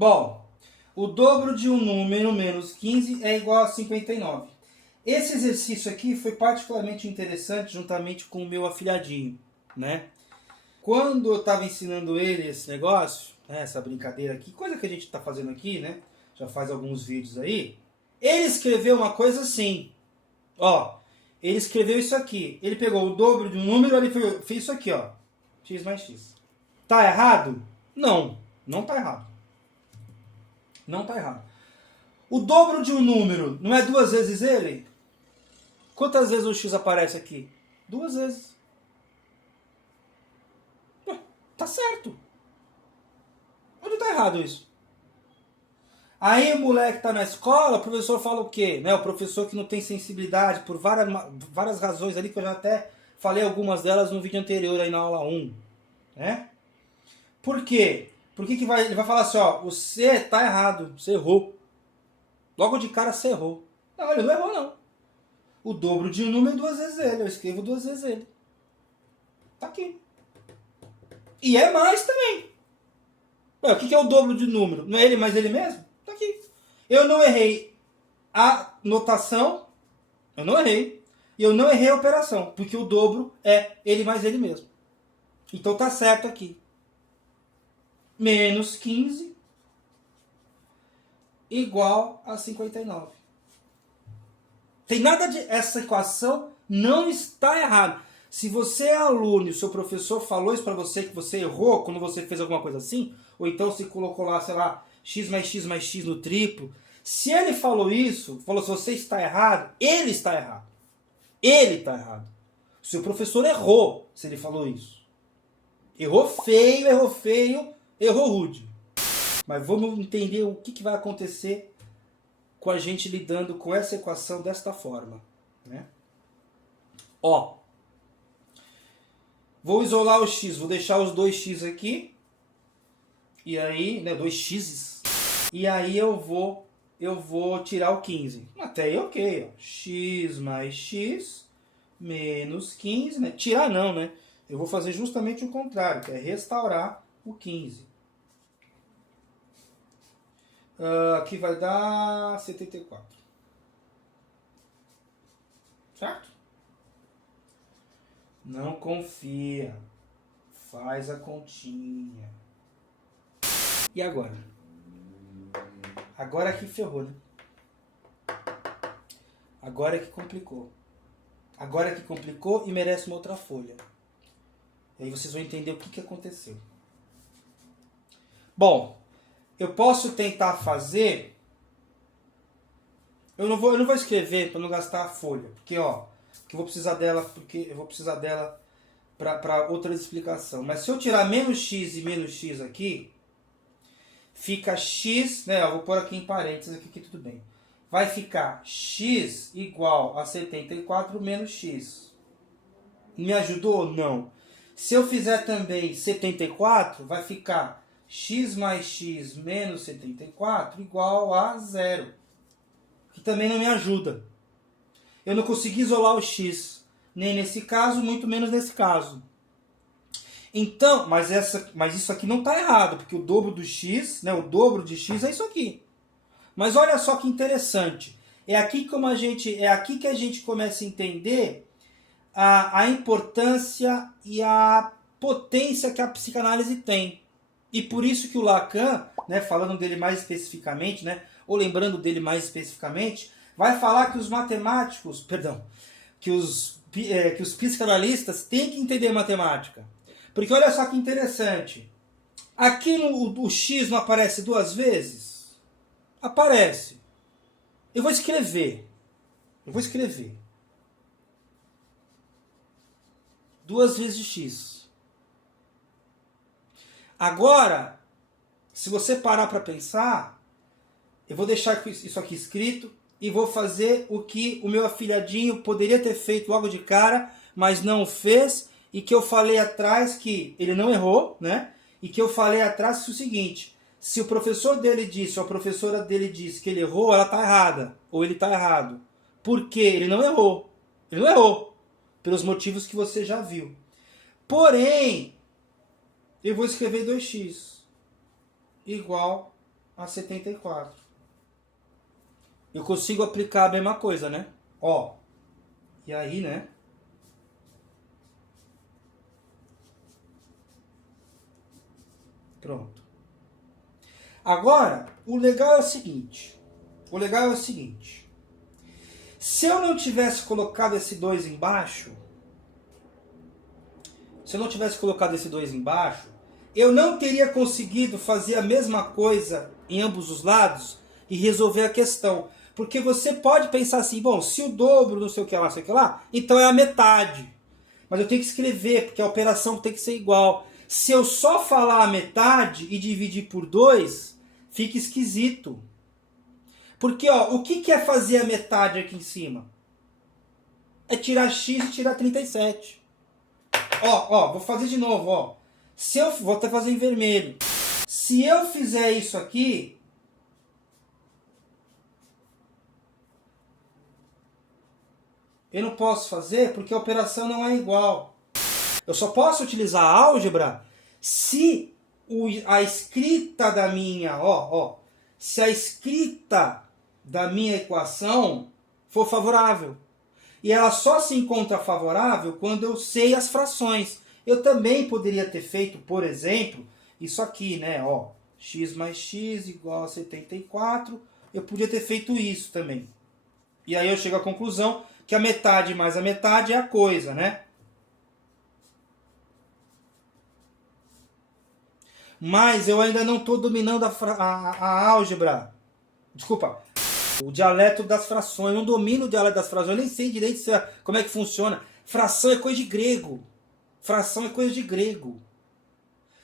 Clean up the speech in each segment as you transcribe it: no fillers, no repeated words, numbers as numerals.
Bom, o dobro de um número menos 15 é igual a 59. Esse exercício aqui foi particularmente interessante juntamente com o meu afilhadinho, né? Quando eu estava ensinando ele esse negócio, né, essa brincadeira aqui, coisa que a gente está fazendo aqui, né? Já faz alguns vídeos aí. Ele escreveu uma coisa assim, ó. Ele escreveu isso aqui. Ele pegou o dobro de um número, ele fez isso aqui, ó. X mais X. Tá errado? Não, não tá errado. Não tá errado. O dobro de um número não é duas vezes ele? Quantas vezes o X aparece aqui? Duas vezes. Tá certo. Onde tá errado isso? Aí o moleque tá na escola, o professor fala o quê? Né? O professor que não tem sensibilidade por várias razões ali, que eu já até falei algumas delas no vídeo anterior aí na aula 1. Né? Por quê? Porque ele vai falar assim, ó, você tá errado, você errou. Logo de cara você errou. Não, ele não errou não. O dobro de um número é duas vezes ele, eu escrevo duas vezes ele. Tá aqui. E é mais também. Ué, o que é o dobro de número? Não é ele mais ele mesmo? Tá aqui. Eu não errei a notação, eu não errei. E eu não errei a operação, porque o dobro é ele mais ele mesmo. Então tá certo aqui. Menos 15 igual a 59. Tem nada de... Essa equação não está errada. Se você é aluno e o seu professor falou isso para você, que você errou quando você fez alguma coisa assim, ou então se colocou lá, sei lá, x mais x mais x no triplo, se ele falou isso, falou se você está errado, ele está errado. Ele está errado. O seu professor errou se ele falou isso. Errou feio, errou rude. Mas vamos entender o que vai acontecer com a gente lidando com essa equação desta forma. Né? Ó. Vou isolar o x, vou deixar os 2x aqui. E aí, né, 2x. E aí eu vou tirar o 15. Até aí ok, ó. X mais x menos 15, né? Tirar não, né? Eu vou fazer justamente o contrário, que é restaurar o 15. Aqui vai dar 74. Certo? Não confia. Faz a continha. E agora? Agora que ferrou, né? Agora que complicou. Agora que complicou e merece uma outra folha. E aí vocês vão entender o que aconteceu. Bom, eu posso tentar fazer... Eu não vou escrever para não gastar a folha. Porque, ó, que eu vou precisar dela para outra explicação. Mas se eu tirar menos x e menos x aqui, fica x, né? Eu vou pôr aqui em parênteses aqui que tudo bem. Vai ficar x igual a 74 menos x. Me ajudou? Não. Se eu fizer também 74, vai ficar x mais x menos 74 igual a 0. Que também não me ajuda. Eu não consegui isolar o x, nem nesse caso, muito menos nesse caso. Então, mas isso aqui não está errado, porque o dobro do x, né, o dobro de x é isso aqui. Mas olha só que interessante. É aqui que a gente começa a entender a importância e a potência que a psicanálise tem. E por isso que o Lacan, né, falando dele mais especificamente, né, ou lembrando dele mais especificamente, vai falar que os matemáticos, que os psicanalistas têm que entender matemática. Porque olha só que interessante. Aqui o x não aparece duas vezes? Aparece. Eu vou escrever. Duas vezes x. Agora, se você parar para pensar, eu vou deixar isso aqui escrito e vou fazer o que o meu afilhadinho poderia ter feito logo de cara, mas não fez, e que eu falei atrás que ele não errou, né? E que eu falei atrás o seguinte: se o professor dele disse, ou a professora dele disse que ele errou, ela está errada, ou ele está errado. Por quê? Ele não errou. Ele não errou, pelos motivos que você já viu. Porém, eu vou escrever 2x igual a 74. Eu consigo aplicar a mesma coisa, né? Ó. E aí, né? Pronto. Agora, o legal é o seguinte. Se eu não tivesse colocado esse 2 embaixo, eu não teria conseguido fazer a mesma coisa em ambos os lados e resolver a questão. Porque você pode pensar assim, bom, se o dobro, não sei o que lá, então é a metade. Mas eu tenho que escrever, porque a operação tem que ser igual. Se eu só falar a metade e dividir por 2, fica esquisito. Porque, ó, o que é fazer a metade aqui em cima? É tirar x e tirar 37. Ó, vou fazer de novo, ó. Vou até fazer em vermelho. Se eu fizer isso aqui, eu não posso fazer porque a operação não é igual. Eu só posso utilizar a álgebra se a escrita da minha, se a escrita da minha equação for favorável. E ela só se encontra favorável quando eu sei as frações. Eu também poderia ter feito, por exemplo, isso aqui, né? Ó, x mais x igual a 74. Eu podia ter feito isso também. E aí eu chego à conclusão que a metade mais a metade é a coisa, né? Mas eu ainda não estou dominando a álgebra. Desculpa. O dialeto das frações. Eu não domino o dialeto das frações. Eu nem sei direito como é que funciona. Fração é coisa de grego.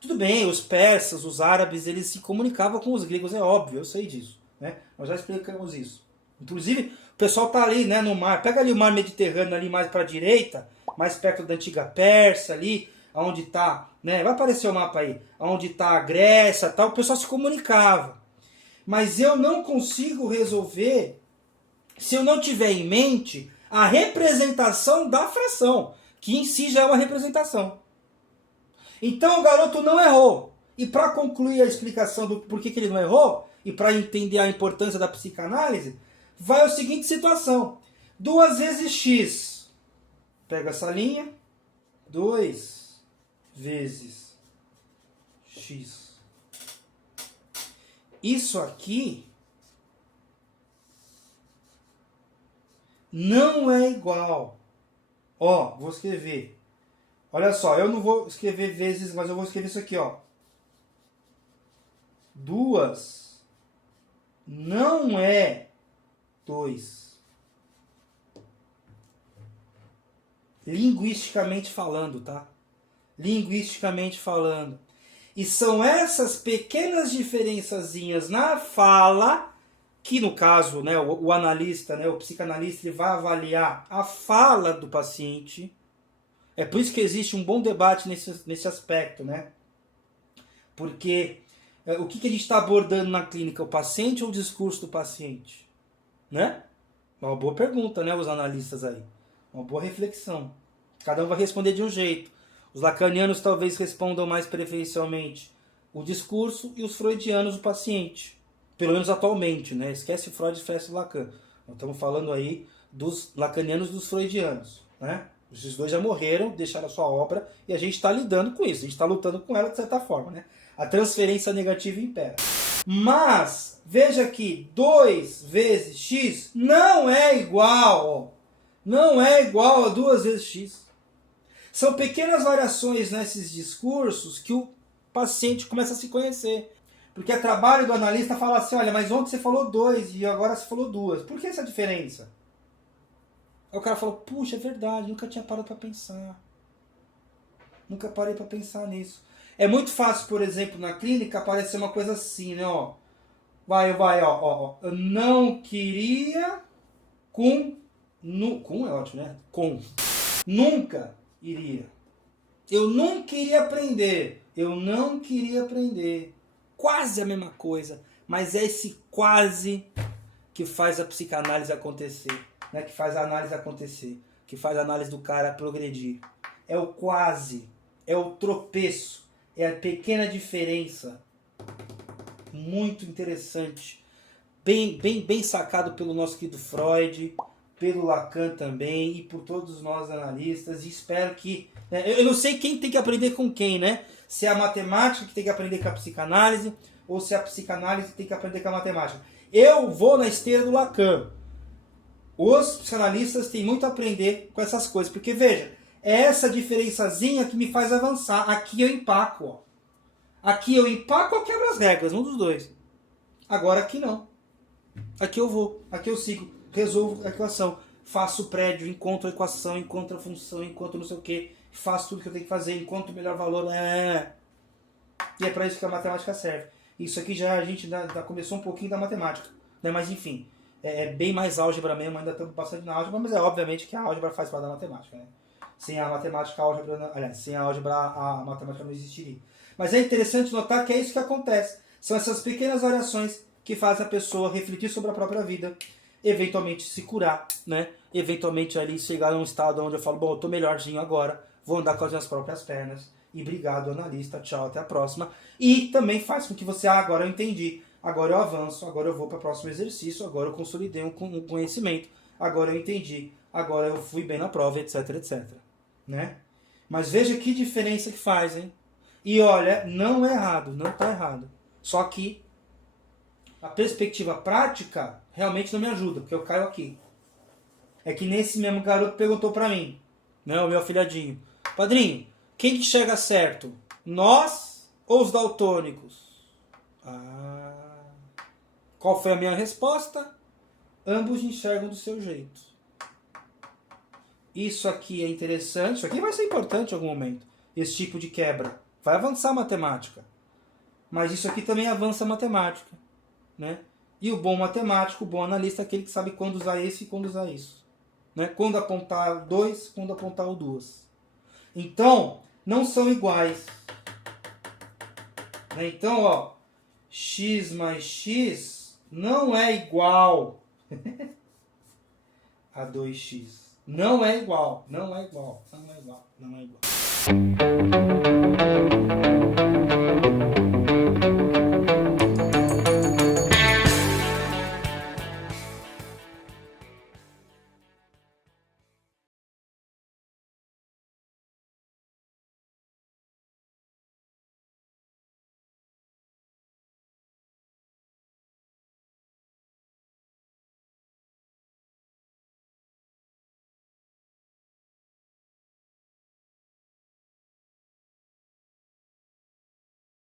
Tudo bem, os persas, os árabes, eles se comunicavam com os gregos. É óbvio, eu sei disso. Né? Nós já explicamos isso. Inclusive, o pessoal está ali, né, no mar. Pega ali o mar Mediterrâneo ali mais para a direita. Mais perto da antiga Pérsia ali. Onde está, né? Vai aparecer o mapa aí. Onde está a Grécia e tal. O pessoal se comunicava. Mas eu não consigo resolver se eu não tiver em mente a representação da fração, que em si já é uma representação. Então o garoto não errou. E para concluir a explicação do porquê que ele não errou, e para entender a importância da psicanálise, vai a seguinte situação. 2 vezes x. Pega essa linha. 2 vezes x. Isso aqui não é igual. Ó, vou escrever. Olha só, eu não vou escrever vezes, mas eu vou escrever isso aqui, ó. 2 não é 2. Linguisticamente falando, tá? Linguisticamente falando. E são essas pequenas diferençazinhas na fala, que no caso, né, o analista, né, o psicanalista, ele vai avaliar a fala do paciente. É por isso que existe um bom debate nesse aspecto, né? Porque o que a gente está abordando na clínica? O paciente ou o discurso do paciente? Né? Uma boa pergunta, né, os analistas aí. Uma boa reflexão. Cada um vai responder de um jeito. Os lacanianos talvez respondam mais preferencialmente o discurso e os freudianos o paciente. Pelo menos atualmente, né? Esquece Freud e esquece Lacan. Nós estamos falando aí dos lacanianos e dos freudianos, né? Esses dois já morreram, deixaram a sua obra e a gente está lidando com isso. A gente está lutando com ela de certa forma, né? A transferência negativa impera. Mas, veja aqui, 2 vezes x não é igual. Não é igual a 2 vezes x. São pequenas variações nesses discursos que o paciente começa a se conhecer. Porque é trabalho do analista falar assim, olha, mas ontem você falou 2 e agora você falou 2. Por que essa diferença? Aí o cara falou, puxa, é verdade, nunca tinha parado para pensar. Nunca parei para pensar nisso. É muito fácil, por exemplo, na clínica aparecer uma coisa assim, né? Ó. Ó. Eu não queria com é ótimo, né? Com. Nunca iria. Eu não queria aprender. Quase a mesma coisa. Mas é esse quase que faz a psicanálise acontecer. Né? Que faz a análise acontecer. Que faz a análise do cara progredir. É o quase. É o tropeço. É a pequena diferença. muito interessante, bem sacado pelo nosso querido Freud, pelo Lacan também e por todos nós analistas, e espero que... Eu não sei quem tem que aprender com quem, né? Se é a matemática que tem que aprender com a psicanálise, ou se é a psicanálise que tem que aprender com a matemática. Eu vou na esteira do Lacan. Os psicanalistas têm muito a aprender com essas coisas, porque veja, é essa diferençazinha que me faz avançar. Aqui eu empaco, ó. Aqui eu empaco ou quebro as regras, um dos dois. Agora aqui não. Aqui eu vou, aqui eu sigo, resolvo a equação, faço o prédio, encontro a equação, encontro a função, encontro não sei o que, faço tudo que eu tenho que fazer, encontro o melhor valor. E é para isso que a matemática serve. Isso aqui já a gente já começou um pouquinho da matemática, né? Mas enfim, é bem mais álgebra mesmo, ainda estamos bastante na álgebra, mas é obviamente que a álgebra faz parte da matemática, né? Sem a matemática, a álgebra, aliás, sem a álgebra, a matemática não existiria. Mas é interessante notar que é isso que acontece. São essas pequenas variações que fazem a pessoa refletir sobre a própria vida, eventualmente se curar, né? Eventualmente ali chegar num estado onde eu falo, bom, eu tô melhorzinho agora, vou andar com as minhas próprias pernas. E obrigado, analista, tchau, até a próxima. E também faz com que você, agora eu entendi, agora eu avanço, agora eu vou para o próximo exercício, agora eu consolidei um conhecimento, agora eu entendi, agora eu fui bem na prova, etc, etc. Né? Mas veja que diferença que faz, hein? E olha, não é errado, não está errado. Só que a perspectiva prática realmente não me ajuda, porque eu caio aqui. É que nesse mesmo garoto perguntou para mim, né, o meu afilhadinho, padrinho, quem que chega certo? Nós ou os daltônicos? Qual foi a minha resposta? Ambos enxergam do seu jeito. Isso aqui é interessante, isso aqui vai ser importante em algum momento, esse tipo de quebra. Vai avançar a matemática. Mas isso aqui também avança a matemática. Né? E o bom matemático, o bom analista é aquele que sabe quando usar esse e quando usar isso. Né? Quando apontar o 2, quando apontar o 2. Então, não são iguais. Né? Então, ó, x mais x não é igual a 2x. Não é igual, não é igual, não é igual, não é igual.